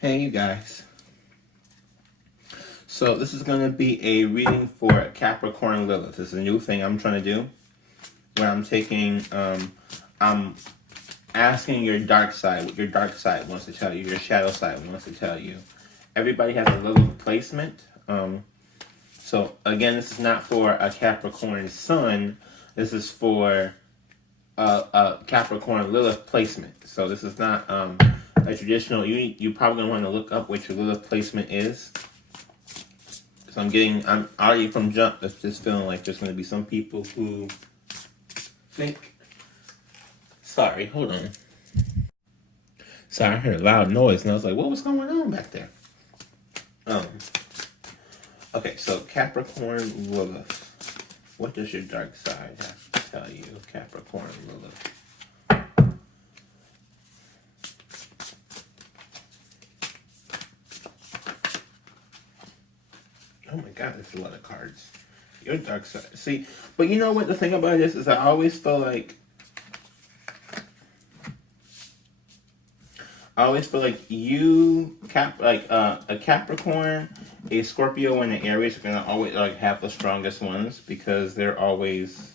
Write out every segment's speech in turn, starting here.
Hey you guys. So this is going to be a reading for Capricorn Lilith. This is a new thing I'm trying to do where I'm taking, I'm asking your dark side, what your dark side wants to tell you, your shadow side wants to tell you. Everybody has a Lilith placement. So again, this is not for a Capricorn sun. This is for a Capricorn Lilith placement. So this is not a traditional. You probably gonna want to look up what your Lilith placement is. So I'm already from jump. That's just feeling like there's gonna be some people who think. Sorry, hold on. Sorry, I heard a loud noise and I was like, what was going on back there? Okay, so Capricorn Lilith. What does your dark side have to tell you, Capricorn Lilith? Oh my god, there's a lot of cards. Your dark side. See, but you know what the thing about this is I always feel like you a Capricorn, a Scorpio, and an Aries are gonna always like have the strongest ones because they're always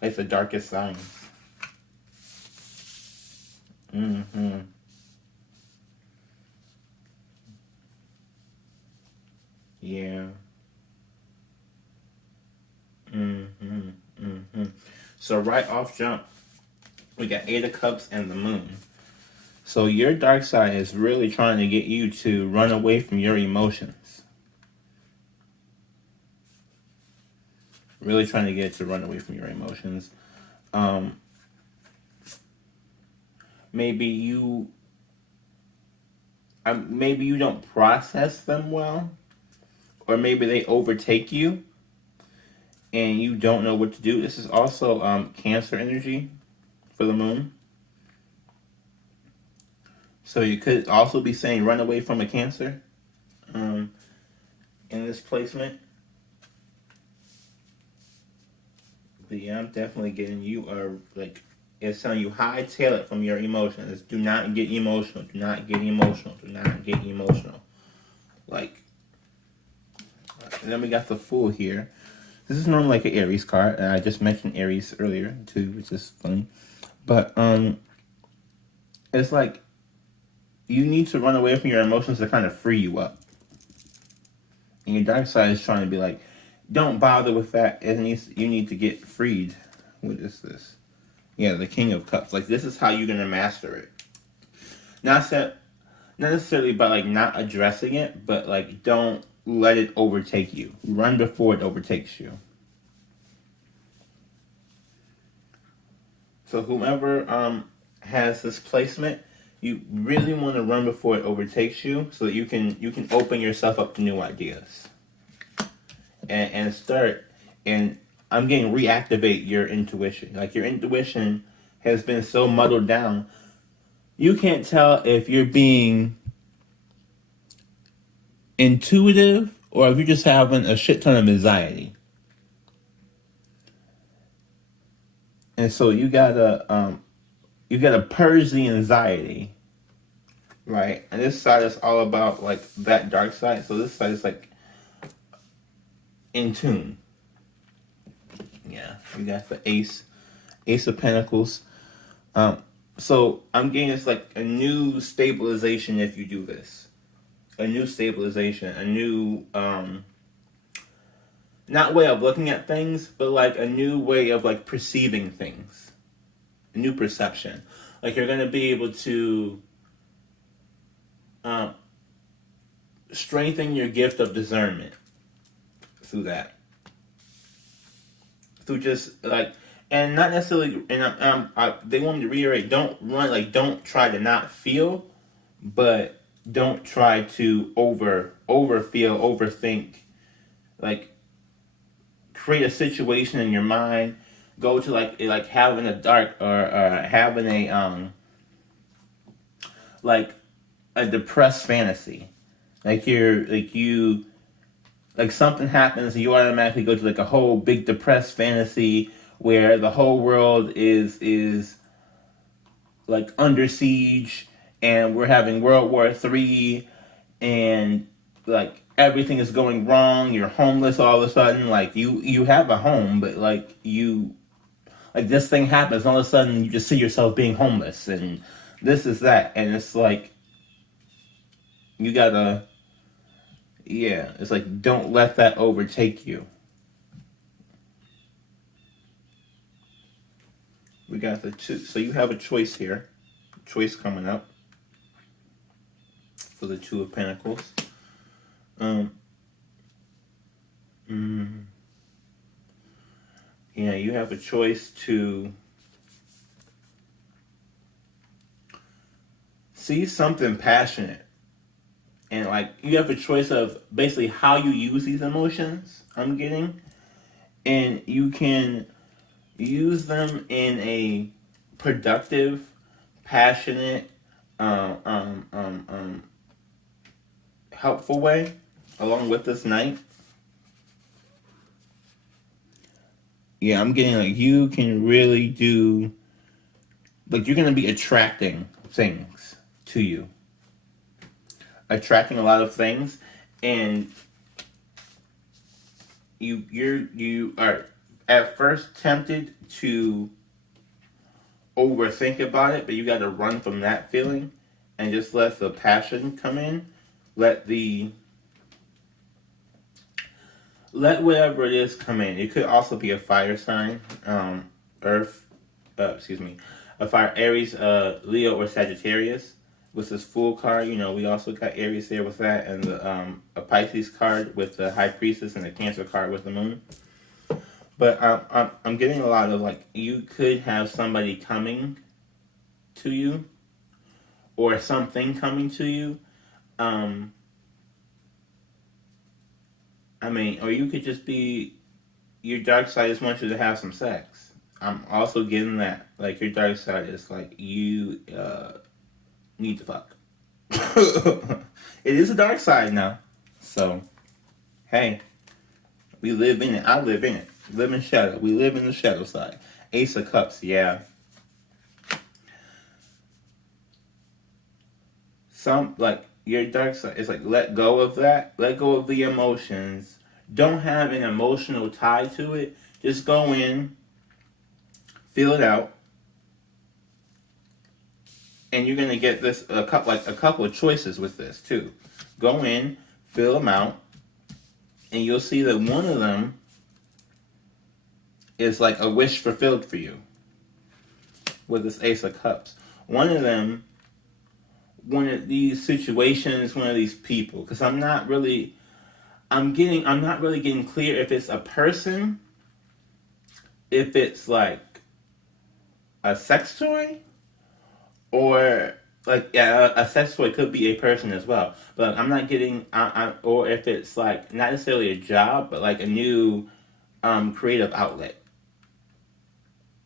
like the darkest signs. Yeah. So right off jump, we got Eight of Cups and the Moon. So your dark side is really trying to get you to run away from your emotions. Really trying to get to run away from your emotions. Maybe you don't process them well, or maybe they overtake you and you don't know what to do. This is also Cancer energy for the moon. So you could also be saying run away from a Cancer in this placement. But yeah, I'm definitely getting you it's telling you hightail it from your emotions. Do not get emotional. Do not get emotional. Do not get emotional. And then we got the Fool here. This is normally like an Aries card, and I just mentioned Aries earlier too, which is funny. But it's like you need to run away from your emotions to kind of free you up. And your dark side is trying to be like, don't bother with that. You need to get freed. What is this? Yeah, the King of Cups. Like, this is how you're gonna master it. Not necessarily by like not addressing it, but like don't let it overtake you. Run before it overtakes you. So whomever has this placement, you really want to run before it overtakes you, so that you can open yourself up to new ideas and start. And I'm getting reactivate your intuition. Like your intuition has been so muddled down, you can't tell if you're being intuitive or if you're just having a shit ton of anxiety. And so you gotta purge the anxiety, right? And this side is all about like that dark side. So this side is like in tune. Yeah, we got the Ace of Pentacles. So I'm getting it's like a new stabilization if you do this. A new stabilization, a new not way of looking at things, but like a new way of like perceiving things. A new perception. Like you're gonna be able to strengthen your gift of discernment through that. Through just like, and not necessarily, and they want me to reiterate, don't try to not feel, but don't try to overfeel, overthink. Like, create a situation in your mind, go to like having a dark or having a like a depressed fantasy. Like something happens and you automatically go to like a whole big depressed fantasy where the whole world is like under siege and we're having World War III, and like everything is going wrong. You're homeless all of a sudden. Like you have a home, but like this thing happens. All of a sudden, you just see yourself being homeless, and this is that, and it's like you gotta, yeah. It's like don't let that overtake you. We got the two, so you have a choice here. Choice coming up for the Two of Pentacles. Yeah, you have a choice to see something passionate, and like you have a choice of basically how you use these emotions. I'm getting, and you can use them in a productive, passionate, helpful way, along with this Knight. Yeah, I'm getting like you can really do, like you're gonna be attracting things to you, attracting a lot of things, and you are at first tempted to overthink about it, but you got to run from that feeling and just let the passion come in. Let whatever it is come in. It could also be a fire sign, Earth, a fire, Aries, Leo, or Sagittarius. With this Fool card, we also got Aries there with that, and a Pisces card with the High Priestess, and a Cancer card with the Moon. But I'm getting a lot of like you could have somebody coming to you, or something coming to you. Or you could just be, your dark side just wants you to have some sex. I'm also getting that. Like, your dark side is like, you need to fuck. It is a dark side now. So, hey, we live in it. I live in it. Live in shadow. We live in the shadow side. Ace of Cups, yeah. Your dark side is like, let go of that. Let go of the emotions. Don't have an emotional tie to it. Just go in, feel it out, and you're gonna get a couple of choices with this too. Go in, feel them out, and you'll see that one of them is like a wish fulfilled for you. With this Ace of Cups, one of these situations, one of these people, because I'm not really getting clear if it's a person, if it's like a sex toy, or a sex toy could be a person as well. But I'm not getting, or if it's like not necessarily a job, but like a new creative outlet.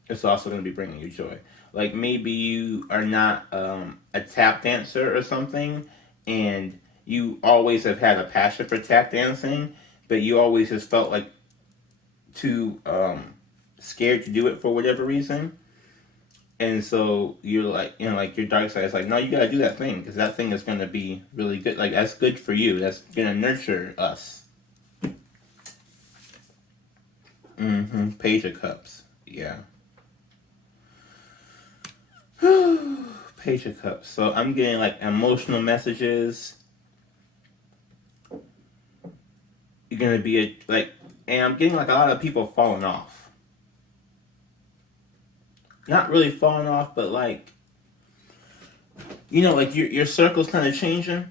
It's also going to be bringing you joy. Like maybe you are not a tap dancer or something, and you always have had a passion for tap dancing, but you always just felt like too scared to do it for whatever reason. And so you're like, like your dark side is like, no, you got to do that thing, because that thing is going to be really good. Like, that's good for you. That's going to nurture us. Page of Cups. Yeah. Page of Cups. So I'm getting like emotional messages. You're gonna be and I'm getting like a lot of people falling off. Not really falling off, but like, like your circle's kind of changing.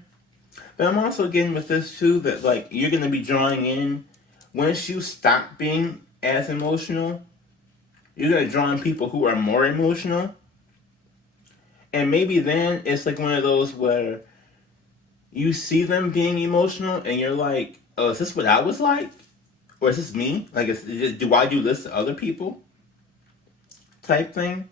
But I'm also getting with this too that like you're gonna be drawing in, once you stop being as emotional, you're gonna draw in people who are more emotional. And maybe then it's like one of those where you see them being emotional and you're like, oh, is this what I was like? Or is this me? Like, do I do this to other people? Type thing.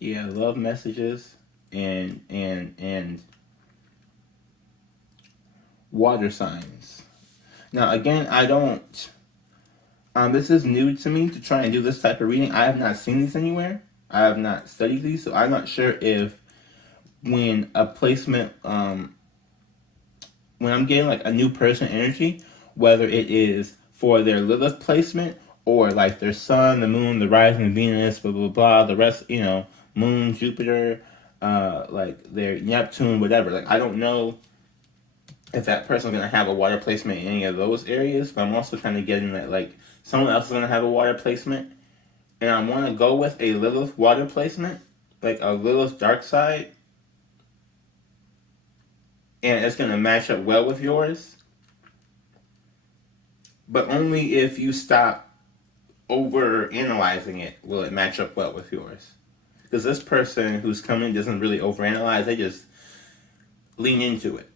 Yeah, love messages and water signs. Now, again, I don't This is new to me to try and do this type of reading. I have not seen these anywhere. I have not studied these, so I'm not sure if when a placement, when I'm getting like a new person energy, whether it is for their Lilith placement or like their sun, the moon, the rising Venus, blah blah blah, the rest, moon, Jupiter, like their Neptune, whatever. Like I don't know if that person's gonna have a water placement in any of those areas, but I'm also kind of getting that like someone else is gonna have a water placement, and I want to go with a Lilith water placement, like a Lilith dark side, and it's gonna match up well with yours, but only if you stop over analyzing it will it match up well with yours. Because this person who's coming doesn't really overanalyze; they just lean into it.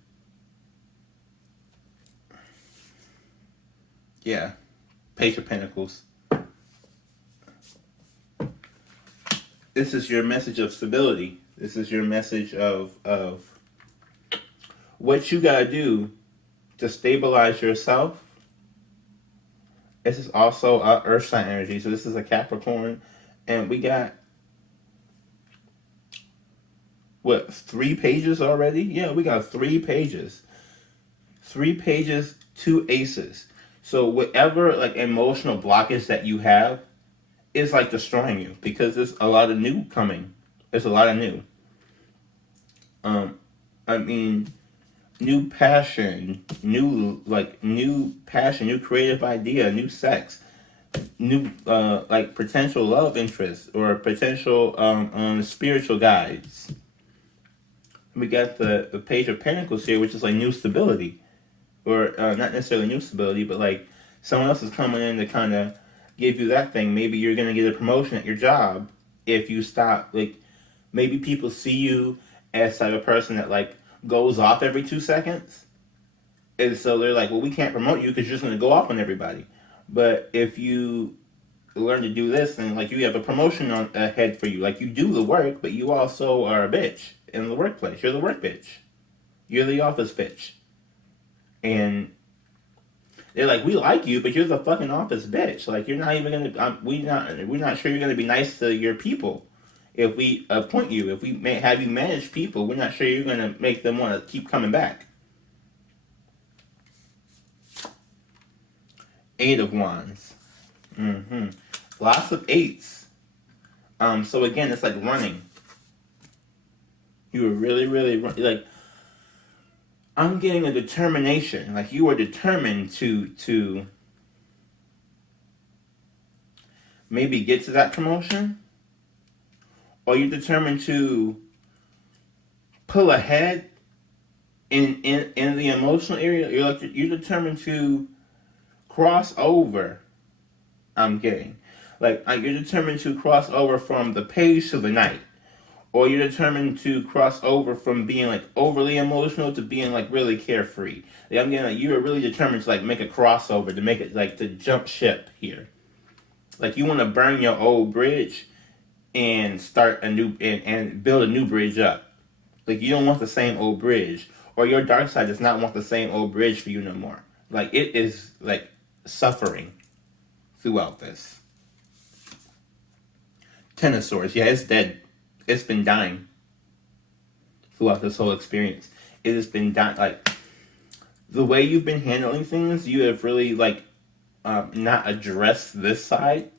Yeah, Page of Pentacles. This is your message of stability. This is your message of what you gotta do to stabilize yourself. This is also Earth sign energy. So this is a Capricorn, and we got what, 3 pages already? Yeah, we got 3 pages. 3 pages, 2 aces. So whatever like emotional blockage that you have is like destroying you because there's a lot of new coming. There's a lot of new. I mean, new passion, new passion, new creative idea, new sex, new like potential love interest or potential spiritual guides. We got the Page of Pentacles here, which is like new stability. Or not necessarily new stability, but like someone else is coming in to kind of give you that thing. Maybe you're going to get a promotion at your job if you stop. Like maybe people see you as type of person that like goes off every 2 seconds. And so they're like, well, we can't promote you because you're just going to go off on everybody. But if you learn to do this, then like you have a promotion on ahead for you. Like you do the work, but you also are a bitch in the workplace. You're the work bitch. You're the office bitch. And they're like, we like you, but you're the fucking office bitch. Like you're not even gonna. We're not sure you're gonna be nice to your people. If we appoint you, if we have you manage people, we're not sure you're gonna make them want to keep coming back. 8 of Wands. Lots of 8s. So again, it's like running. You were really, really like. I'm getting a determination. Like you are determined to maybe get to that promotion, or you're determined to pull ahead in the emotional area. You're determined to cross over. I'm getting like you're determined to cross over from the page to the knight. Or you're determined to cross over from being like overly emotional to being like really carefree. Like I'm getting like you are really determined to like make a crossover, to make it like to jump ship here. Like you want to burn your old bridge and start a new and build a new bridge up. Like you don't want the same old bridge, or your dark side does not want the same old bridge for you no more. Like it is like suffering throughout this. 10 of Swords, yeah, it's dead. It's been dying throughout this whole experience. It has been dying. Like the way you've been handling things, you have really like not addressed this side.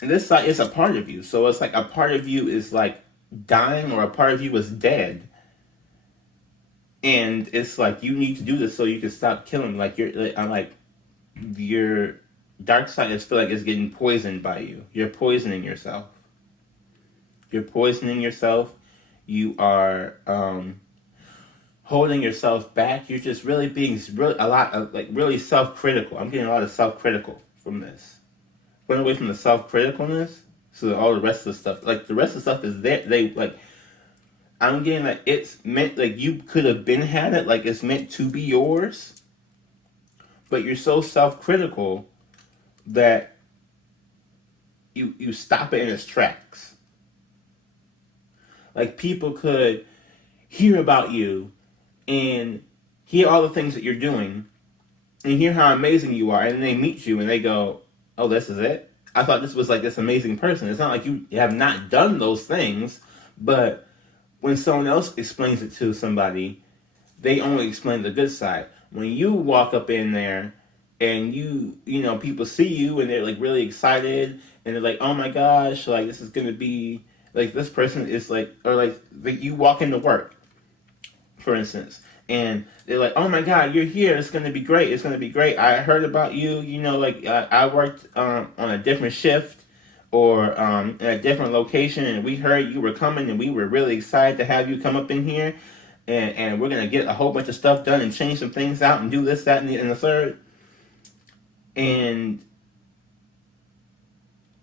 And this side is a part of you, so it's like a part of you is like dying, or a part of you is dead. And it's like you need to do this so you can stop killing. Like I'm like your dark side is feel like it's getting poisoned by you. You're poisoning yourself. You're poisoning yourself. You are holding yourself back. You're just really being really self-critical. I'm getting a lot of self-critical from this. Going away from the self-criticalness, so all the rest of the stuff, like the rest of the stuff is there. They like, I'm getting like it's meant like you could have been had it. Like it's meant to be yours, but you're so self-critical that you stop it in its tracks. Like people could hear about you and hear all the things that you're doing and hear how amazing you are, and they meet you and they go, oh, this is it? I thought this was like this amazing person. It's not like you have not done those things, but when someone else explains it to somebody, they only explain the good side. When you walk up in there and you know, people see you and they're like really excited and they're like, oh my gosh, like this is gonna be like this person is like, or like you walk into work, for instance, and they're like, oh my god, you're here, it's gonna be great, it's gonna be great. I heard about you, you know, like I worked on a different shift or in a different location, and we heard you were coming and we were really excited to have you come up in here, and we're gonna get a whole bunch of stuff done and change some things out and do this, that, and the third. And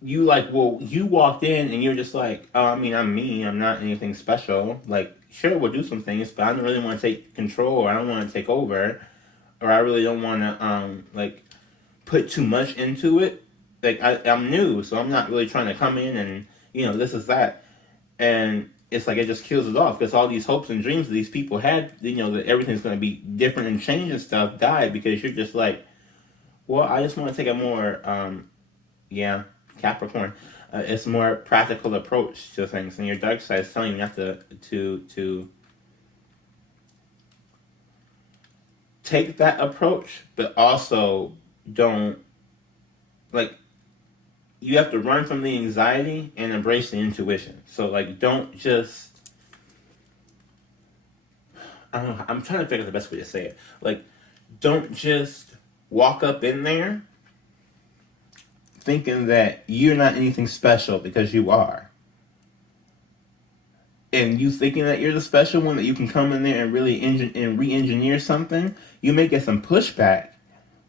you like, well, you walked in and you're just like, oh, I mean, I'm me, I'm not anything special. Like, sure, we'll do some things, but I don't really want to take control, or I don't want to take over, or I really don't want to like put too much into it. Like I'm new, so I'm not really trying to come in and, you know, this is that, and it's like it just kills it off because all these hopes and dreams that these people had, you know, that everything's going to be different and change and stuff, died because you're just like, well, I just want to take a more yeah, Capricorn. It's a more practical approach to things, and your dark side is telling you not to take that approach, but also don't, like, you have to run from the anxiety and embrace the intuition. So like, don't just, I don't know, I'm trying to figure out the best way to say it. Like, don't just walk up in there thinking that you're not anything special, because you are. And you thinking that you're the special one, that you can come in there and really re-engineer something, you may get some pushback,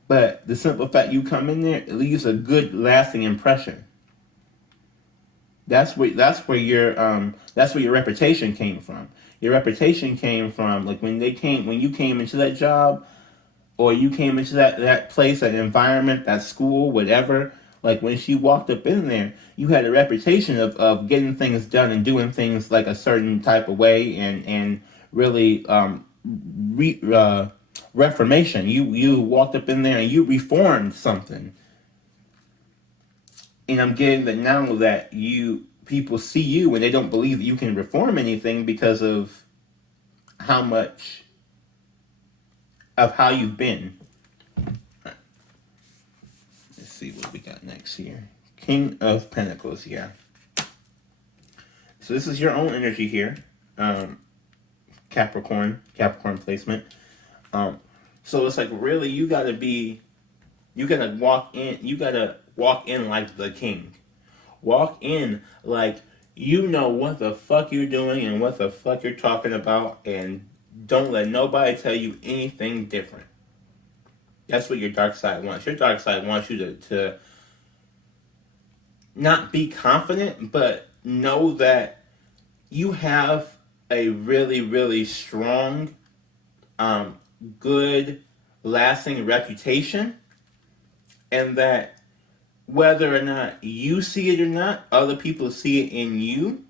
but the simple fact you come in there, it leaves a good lasting impression. That's where your reputation came from. Your reputation came from, like, when you came into that job, or you came into that place, that environment, that school, whatever. Like, when she walked up in there, you had a reputation of getting things done and doing things like a certain type of way, and really reformation. You walked up in there and you reformed something. And I'm getting that now that people see you and they don't believe that you can reform anything because of how much of how you've been. Let's see what we got next here. King of Pentacles, yeah. So this is your own energy here. Capricorn placement. So it's like, really, you gotta walk in like the king. Walk in like you know what the fuck you're doing and what the fuck you're talking about, and don't let nobody tell you anything different. That's what your dark side wants. Your dark side wants you to not be confident, but know that you have a really, really strong, good, lasting reputation, and that whether or not you see it or not, other people see it in you.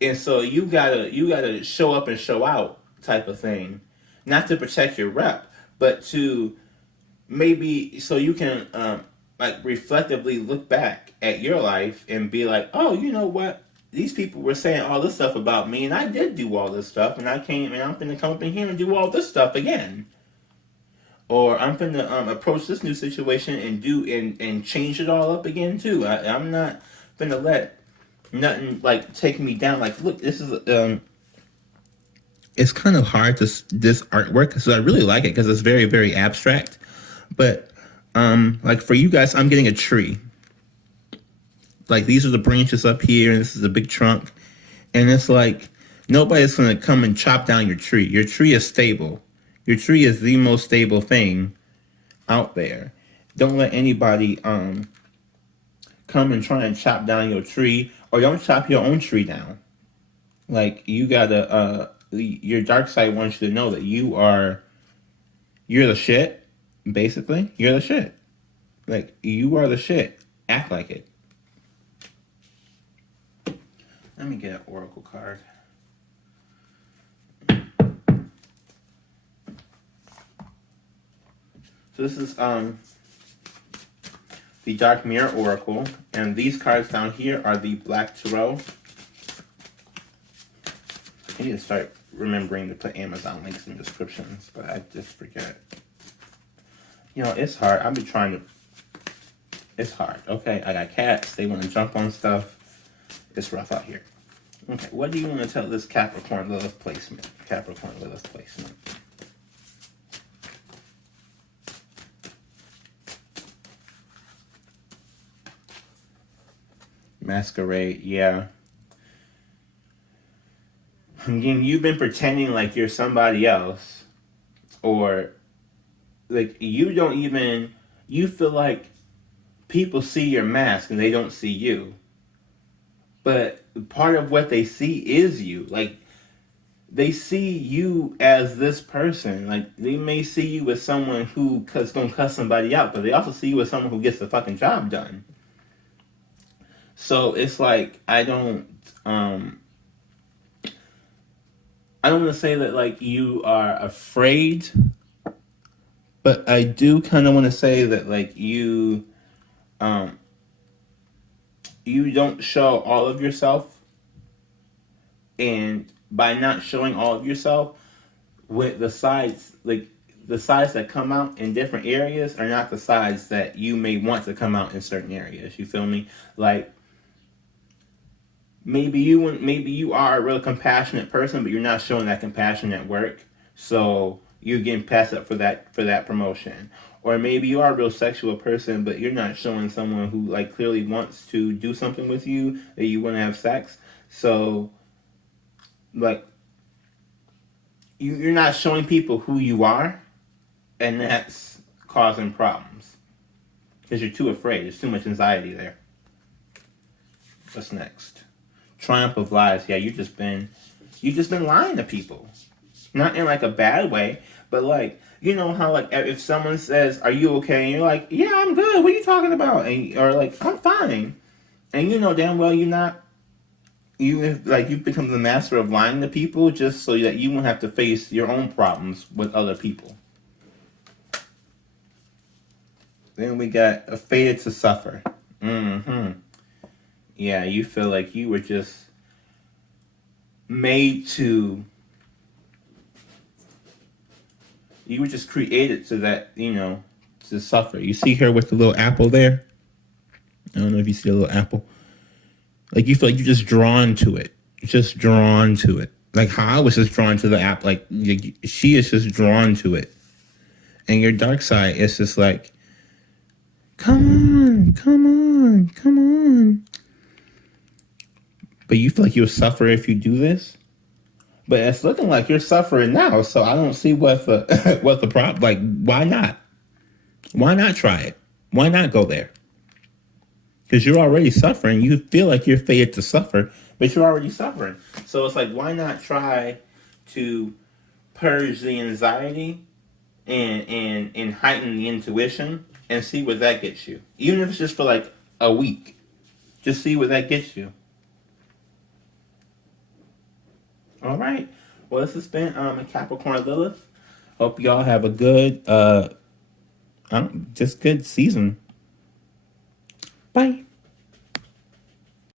And so you gotta show up and show out, type of thing. Not to protect your rep, but to maybe so you can like reflectively look back at your life and be like, oh, you know what? These people were saying all this stuff about me, and I did do all this stuff, and I came and I'm gonna come up in here and do all this stuff again. Or I'm gonna approach this new situation and do and change it all up again too. I'm not gonna let nothing like take me down. Like, look, this is it's kind of hard to this artwork, so I really like it because it's very, very abstract. But like for you guys, I'm getting a tree. Like, these are the branches up here, and this is a big trunk, and it's like nobody's gonna come and chop down your tree. Your tree is stable. Your tree is the most stable thing out there. Don't let anybody come and try and chop down your tree, or don't chop your own tree down. Like, you gotta your dark side wants you to know that you're the shit. Basically, you're the shit. Like, you are the shit. Act like it. Let me get an oracle card. So this is the Dark Mirror Oracle, and these cards down here are the Black Tarot. I need to start remembering to put Amazon links in descriptions, but I just forget. You know, it's hard. I've been trying to... It's hard. Okay, I got cats. They want to jump on stuff. It's rough out here. Okay, what do you want to tell this Capricorn Lilith placement? Capricorn Lilith placement. Masquerade, yeah. Again, you've been pretending like you're somebody else. Or, like, you don't even... You feel like people see your mask and they don't see you. But part of what they see is you. Like, they see you as this person. Like, they may see you as someone who's going to cuss somebody out, but they also see you as someone who gets the fucking job done. So it's like, I don't want to say that, like, you are afraid, but I do kind of want to say that, like, you don't show all of yourself, and by not showing all of yourself, with the sides, like, the sides that come out in different areas are not the sides that you may want to come out in certain areas. You feel me? Like, maybe you are a real compassionate person, but you're not showing that compassion at work, so you're getting passed up for that promotion. Or maybe you are a real sexual person, but you're not showing someone who, like, clearly wants to do something with you, that you want to have sex. So, like, you're not showing people who you are, and that's causing problems. Because you're too afraid. There's too much anxiety there. What's next? Triumph of lies. Yeah, you've just been lying to people. Not in, like, a bad way, but, like, you know how, like, if someone says, "Are you okay?" and you're like, "Yeah, I'm good. What are you talking about?" Or like, "I'm fine," and you know damn well you're not. You've become the master of lying to people just so that you won't have to face your own problems with other people. Then we got a fated to suffer. Yeah, you feel like you were just made to... You were just created to that, you know, to suffer. You see her with the little apple there? I don't know if you see a little apple. Like, you feel like you're just drawn to it. You're just drawn to it. Like how I was just drawn to the apple. Like, she is just drawn to it. And your dark side is just like, come on, come on, come on. But you feel like you'll suffer if you do this? But it's looking like you're suffering now, so I don't see what the problem. Like, why not? Why not try it? Why not go there? Because you're already suffering. You feel like you're fated to suffer, but you're already suffering. So it's like, why not try to purge the anxiety and heighten the intuition and see what that gets you? Even if it's just for like a week, just see what that gets you. All right. Well, this has been a Capricorn Lilith. Hope y'all have a good, just good season. Bye.